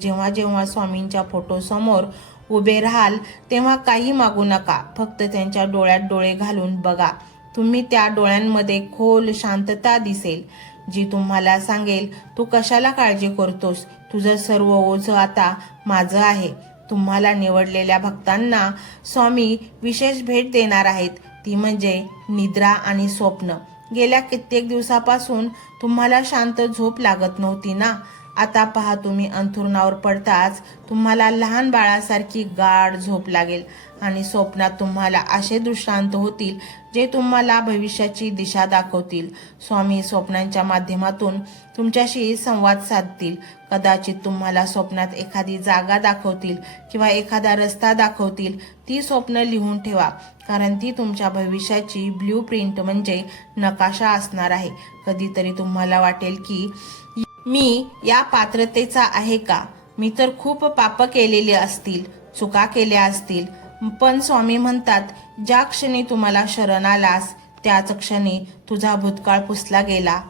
जेव्हा जेव्हा स्वामींच्या फोटो समोर उभे राहाल तेव्हा काही मागू नका, फक्त त्यांच्या डोळ्यात डोळे घालून बघा. तुम्ही त्या डोळ्यांमध्ये खोल शांतता दिसेल, जी तुम्हाला सांगेल, तू कशाला काळजी करतोस, तुझं सर्व ओझं आता माझं आहे. तुम्हाला निवडलेल्या भक्तांना स्वामी विशेष भेट देणार आहेत, ती म्हणजे निद्रा आणि स्वप्न. गेल्या कित्येक दिवसापासून तुम्हाला शांत झोप लागत नव्हती ना? आता पहा, तुम्ही अंथरुणावर पडताच तुम्हाला लहान बाळासारखी गाढ झोप लागेल आणि स्वप्नात तुम्हाला असे दृष्टांत होतील जे तुम्हाला भविष्याची दिशा दाखवतील. स्वामी स्वप्नांच्या माध्यमातून तुमच्याशी संवाद साधतील. कदाचित तुम्हाला स्वप्नात एखादी जागा दाखवतील किंवा एखादा रस्ता दाखवतील. ती स्वप्न लिहून ठेवा, कारण ती तुमच्या भविष्याची ब्ल्यूप्रिंट म्हणजे नकाशा असणार आहे. कधीतरी तुम्हाला वाटेल की मी या पात्रतेचा आहे का? मी तर खूप पाप केलेली असतील, चुका केल्या असतील. पण स्वामी म्हणतात, ज्या क्षणी तुम्हाला शरण आलास त्याच क्षणी तुझा भूतकाळ पुसला गेला.